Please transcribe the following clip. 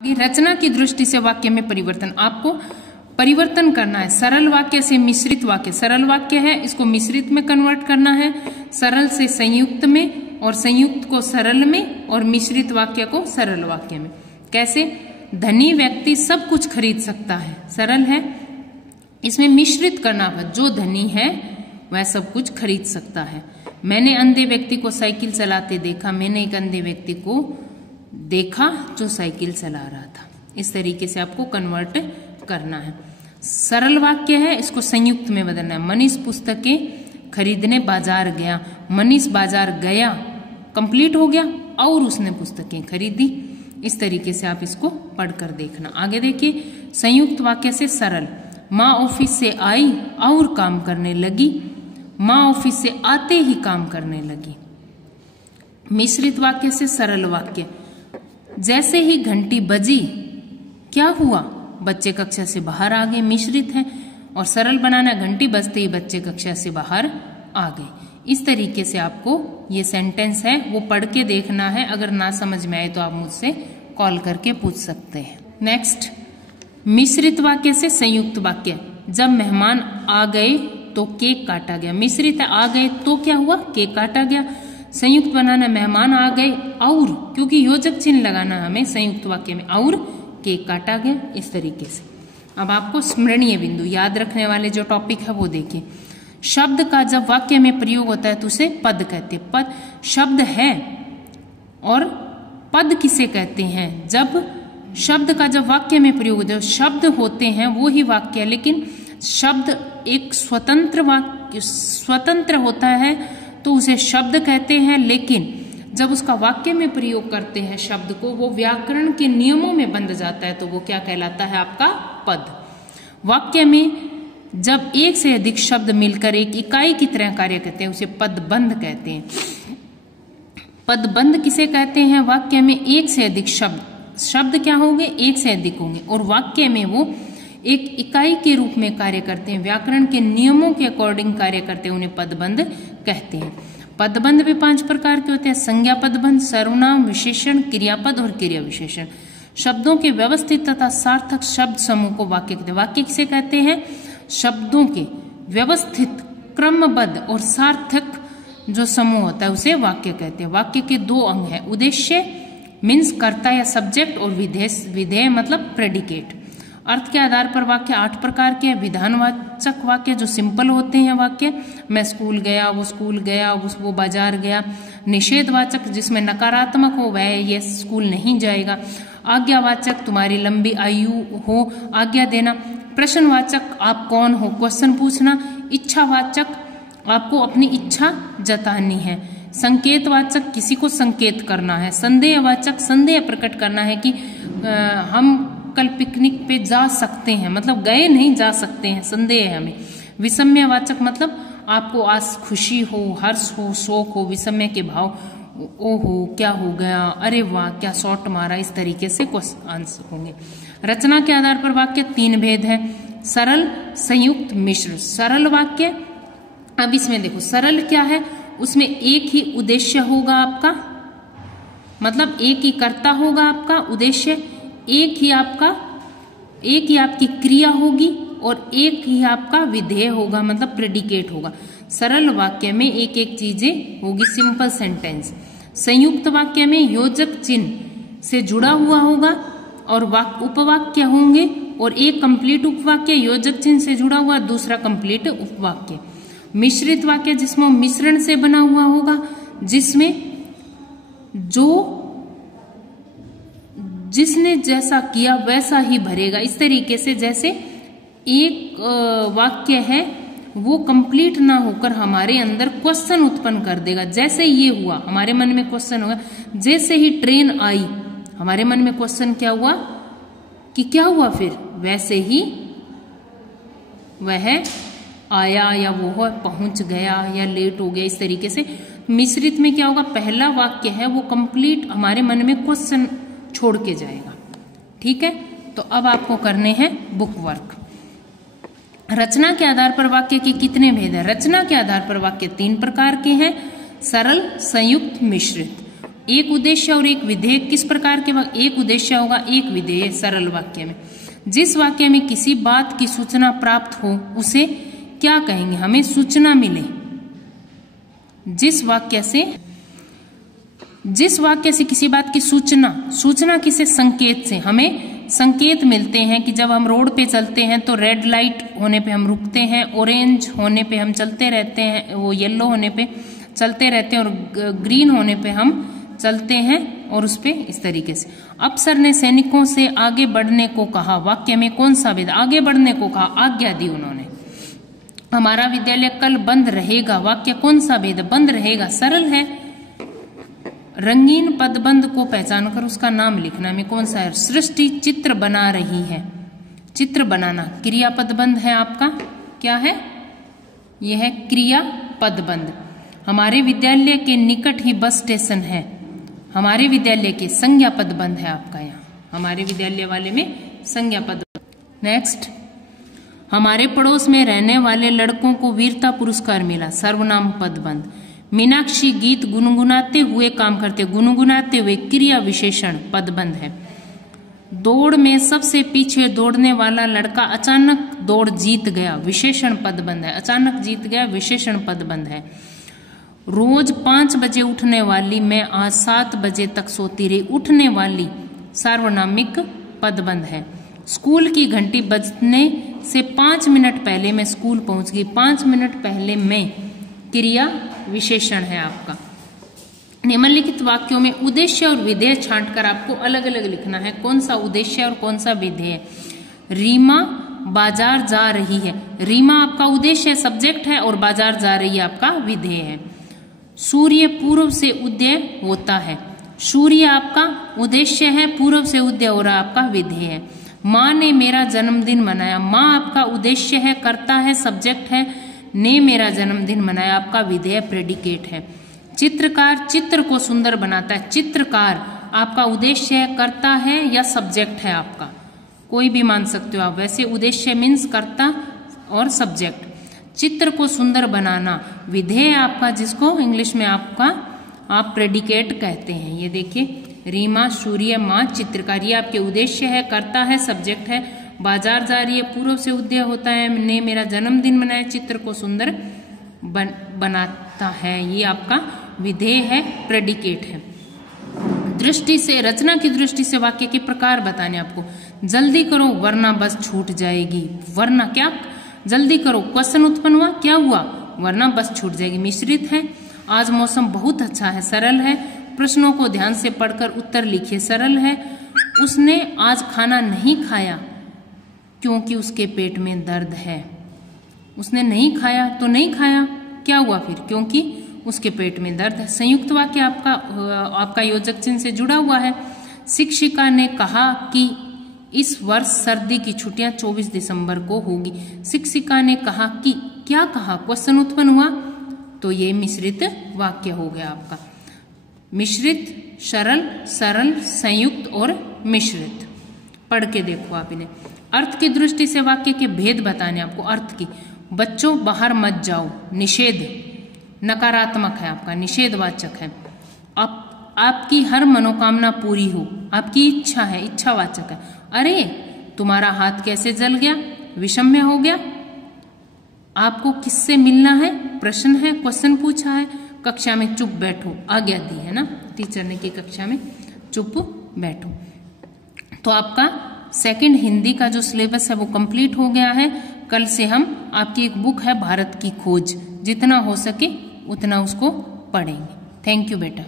रचना की दृष्टि से वाक्य में परिवर्तन, आपको परिवर्तन करना है। सरल वाक्य से मिश्रित वाक्य, सरल वाक्य है इसको मिश्रित में कन्वर्ट करना है, सरल से संयुक्त में, और संयुक्त को सरल में, और मिश्रित वाक्य को सरल वाक्य में। कैसे? धनी व्यक्ति सब कुछ खरीद सकता है, सरल है। इसमें मिश्रित करना है, जो धनी है वह सब कुछ खरीद सकता है। मैंने अंधे व्यक्ति को साइकिल चलाते देखा, मैंने एक अंधे व्यक्ति को देखा जो साइकिल चला रहा था। इस तरीके से आपको कन्वर्ट करना है। सरल वाक्य है, इसको संयुक्त में बदलना है। मनीष पुस्तकें खरीदने बाजार गया, मनीष बाजार गया कंप्लीट हो गया, और उसने पुस्तकें खरीदी। इस तरीके से आप इसको पढ़कर देखना। आगे देखिए, संयुक्त वाक्य से सरल, माँ ऑफिस से आई और काम करने लगी, माँ ऑफिस से आते ही काम करने लगी। मिश्रित वाक्य से सरल वाक्य, जैसे ही घंटी बजी क्या हुआ, बच्चे कक्षा से बाहर आ गए। मिश्रित है। और सरल बनाना, घंटी बजते ही बच्चे कक्षा से बाहर आ गए। इस तरीके से आपको ये सेंटेंस है वो पढ़ के देखना है। अगर ना समझ में आए तो आप मुझसे कॉल करके पूछ सकते हैं। नेक्स्ट, मिश्रित वाक्य से संयुक्त वाक्य, जब मेहमान आ गए तो केक काटा गया। मिश्रित है, आ गए तो क्या हुआ, केक काटा गया। संयुक्त बनाना, मेहमान आ गए और, क्योंकि योजक चिन्ह लगाना हमें संयुक्त वाक्य में, और केक काटा गया। इस तरीके से अब आपको स्मरणीय बिंदु याद रखने वाले जो टॉपिक है वो देखिए। शब्द का जब वाक्य में प्रयोग होता है तो उसे पद कहते हैं। पद शब्द है, और पद किसे कहते हैं? जब शब्द का जब वाक्य में प्रयोग होता है, शब्द होते हैं वो ही वाक्य है, लेकिन शब्द एक स्वतंत्र होता है तो उसे शब्द कहते हैं। लेकिन जब उसका वाक्य में प्रयोग करते हैं शब्द को, वो व्याकरण के नियमों में बंध जाता है तो वो क्या कहलाता है? आपका पद। वाक्य में जब एक से अधिक शब्द मिलकर एक इकाई की तरह कार्य करते हैं उसे पदबंध कहते हैं। पदबंध किसे कहते हैं? वाक्य में एक से अधिक शब्द क्या होंगे? एक से अधिक होंगे, और वाक्य में वो एक इकाई के रूप में कार्य करते हैं, व्याकरण के नियमों के अकॉर्डिंग कार्य करते हैं, उन्हें पदबंध कहते हैं। पदबंध भी 5 प्रकार के होते हैं: संज्ञा पदबंध, सर्वनाम, विशेषण, क्रियापद और क्रिया विशेषण। शब्दों के व्यवस्थित तथा सार्थक शब्द समूह को वाक्य कहते हैं। वाक्य किसे कहते हैं? शब्दों के व्यवस्थित, क्रमबद्ध और सार्थक जो समूह होता है उसे वाक्य कहते हैं। वाक्य के 2 अंग है, उद्देश्य मीन्स कर्ता या सब्जेक्ट, और विधेय मतलब प्रेडिकेट। अर्थ के आधार पर वाक्य 8 प्रकार के। विधानवाचक वाक्य जो सिंपल होते हैं वाक्य, मैं स्कूल गया, वो स्कूल गया, वो बाजार गया। निषेधवाचक जिसमें नकारात्मक हो, वह ये स्कूल नहीं जाएगा। आज्ञावाचक तुम्हारी लंबी आयु हो, आज्ञा देना। प्रश्नवाचक आप कौन हो, क्वेश्चन पूछना। इच्छावाचक आपको अपनी इच्छा जतानी है। संकेतवाचक किसी को संकेत करना है। संदेहवाचक संदेह प्रकट करना है कि हम कल पिकनिक पे जा सकते हैं, मतलब गए नहीं, जा सकते हैं, संदेह है हमें। विषम्यवाचक मतलब आपको आज खुशी हो, हर्ष हो, शोक हो, विषम्य के भाव, ओहो क्या हो गया, अरे वाह क्या शॉट मारा, इस तरीके से आंसर होंगे। रचना के आधार पर वाक्य 3 भेद है: सरल, संयुक्त, मिश्र। सरल वाक्य, अब इसमें देखो सरल क्या है, उसमें एक ही उद्देश्य होगा आपका, मतलब एक ही कर्ता होगा आपका उद्देश्य, एक ही आपकी क्रिया होगी, और एक ही आपका विधेय होगा, मतलब प्रेडिकेट होगा। सरल वाक्य में एक एक चीजें होगी, सिंपल सेंटेंस। संयुक्त वाक्य में योजक चिन्ह से जुड़ा हुआ होगा, और उपवाक्य होंगे, और एक कंप्लीट उपवाक्य योजक चिन्ह से जुड़ा हुआ, दूसरा कंप्लीट उपवाक्य। मिश्रित वाक्य जिसमें मिश्रण से बना हुआ होगा, जिसमें जिसने जैसा किया वैसा ही भरेगा। इस तरीके से जैसे एक वाक्य है वो कंप्लीट ना होकर हमारे अंदर क्वेश्चन उत्पन्न कर देगा। जैसे ये हुआ, हमारे मन में क्वेश्चन होगा। जैसे ही ट्रेन आई, हमारे मन में क्वेश्चन क्या हुआ कि क्या हुआ, फिर वैसे ही वह आया, या वो पहुंच गया, या लेट हो गया। इस तरीके से मिश्रित में क्या होगा, पहला वाक्य है वो कंप्लीट हमारे मन में क्वेश्चन छोड़ के जाएगा। ठीक है, तो अब आपको करने हैं बुक वर्क। रचना के आधार पर वाक्य के कितने भेद है? रचना के आधार पर वाक्य 3 प्रकार के हैं: सरल, संयुक्त, मिश्रित। एक उद्देश्य और एक विधेय किस प्रकार के एक उद्देश्य होगा, एक विधेय सरल वाक्य में। जिस वाक्य में किसी बात की सूचना प्राप्त हो उसे क्या कहेंगे, हमें सूचना मिले। जिस वाक्य से किसी बात की सूचना किसे, संकेत से। हमें संकेत मिलते हैं कि जब हम रोड पे चलते हैं तो रेड लाइट होने पे हम रुकते हैं, ऑरेंज होने पे हम चलते रहते हैं, वो येलो होने पे चलते रहते हैं, और ग्रीन होने पे हम चलते हैं, और उस पे इस तरीके से। अफसर ने सैनिकों से आगे बढ़ने को कहा, वाक्य में कौन सा भेद, आगे बढ़ने को कहा, आज्ञा दी उन्होंने। हमारा विद्यालय कल बंद रहेगा, वाक्य कौन सा भेद, बंद रहेगा, सरल है। रंगीन पदबंध को पहचान कर उसका नाम लिखना में कौन सा है, सृष्टि चित्र बना रही है, चित्र बनाना क्रिया पदबंध है आपका, क्या है, यह है क्रिया पदबंध। हमारे विद्यालय के निकट ही बस स्टेशन है, हमारे विद्यालय के संज्ञा पदबंध है आपका, यहाँ हमारे विद्यालय वाले में संज्ञा पदबंध। नेक्स्ट, हमारे पड़ोस में रहने वाले लड़कों को वीरता पुरस्कार मिला, सर्वनाम पदबंध। मीनाक्षी गीत गुनगुनाते हुए काम करते, गुनगुनाते हुए क्रिया विशेषण पदबंध है। दौड़ में सबसे पीछे दौड़ने वाला लड़का अचानक दौड़ जीत गया, विशेषण पदबंध है, अचानक जीत गया विशेषण पदबंध है। रोज 5 बजे उठने वाली मैं आज 7 बजे तक सोती रही, उठने वाली सार्वनामिक पदबंध है। स्कूल की घंटी बजने से 5 मिनट पहले मैं स्कूल पहुंच गई, 5 मिनट पहले मैं क्रिया विशेषण है आपका। निम्नलिखित वाक्यों में उद्देश्य और विधेय छांटकर आपको अलग अलग लिखना है, कौन सा उद्देश्य और कौन सा विधेय। रीमा बाजार जा रही है, रीमा आपका उद्देश्य है, सब्जेक्ट है, और बाजार जा रही है आपका विधेय है। सूर्य पूर्व से उदय होता है, सूर्य आपका उद्देश्य है, पूर्व से उदय हो रहा आपका विधेय है। माँ ने मेरा जन्मदिन मनाया, माँ आपका उद्देश्य है, कर्ता है, सब्जेक्ट है, ने मेरा जन्मदिन मनाया आपका विधेय प्रेडिकेट है। चित्रकार चित्र को सुंदर बनाता है, चित्रकार आपका उद्देश्य है, कर्ता है या सब्जेक्ट है आपका, कोई भी मान सकते हो आप, वैसे उद्देश्य मीन्स कर्ता और सब्जेक्ट। चित्र को सुंदर बनाना विधेय आपका, जिसको इंग्लिश में आपका आप प्रेडिकेट कहते हैं। ये देखिए, रीमा, सूर्य, माँ, चित्रकार, ये आपके उद्देश्य है, कर्ता है, सब्जेक्ट है। बाजार जा रही है, पूर्व से उदय होता है, ने मेरा जन्मदिन मनाया, चित्र को सुंदर बनाता है, ये आपका विधेय है, प्रेडिकेट है। दृष्टि से, रचना की दृष्टि से वाक्य के प्रकार बताने आपको। जल्दी करो वरना बस छूट जाएगी, वरना क्या, जल्दी करो, क्वेश्चन उत्पन्न हुआ, क्या हुआ, वरना बस छूट जाएगी। मिश्रित है, आज मौसम बहुत अच्छा है, सरल है। प्रश्नों को ध्यान से पढ़कर उत्तर लिखिए, सरल है। उसने आज खाना नहीं खाया क्योंकि उसके पेट में दर्द है, उसने नहीं खाया तो नहीं खाया, क्या हुआ फिर, क्योंकि उसके पेट में दर्द है। संयुक्त वाक्य आपका योजक चिन्ह से जुड़ा हुआ है। शिक्षिका ने कहा कि इस वर्ष सर्दी की छुट्टियां 24 दिसंबर को होगी। शिक्षिका ने कहा कि, क्या कहा, क्वेश्चन उत्पन्न हुआ, तो ये मिश्रित वाक्य हो गया आपका। मिश्रित, सरल, सरल, संयुक्त और मिश्रित। पढ़ के देखो आप इन्हें। अर्थ की दृष्टि से वाक्य के भेद बताने आपको, अर्थ की। बच्चों बाहर मत जाओ, निषेध, नकारात्मक है आपका, निषेधवाचक है। आपकी हर मनोकामना पूरी हो, आपकी इच्छा है, इच्छावाचक है। अरे तुम्हारा हाथ कैसे जल गया, विषम्य हो गया। आपको किससे मिलना है, प्रश्न है, क्वेश्चन पूछा है। कक्षा में चुप बैठो, आज्ञा दी है ना टीचर ने कि कक्षा में चुप बैठो। तो आपका सेकंड हिंदी का जो सिलेबस है वो कंप्लीट हो गया है। कल से हम आपकी एक बुक है भारत की खोज, जितना हो सके उतना उसको पढ़ेंगे। थैंक यू बेटा।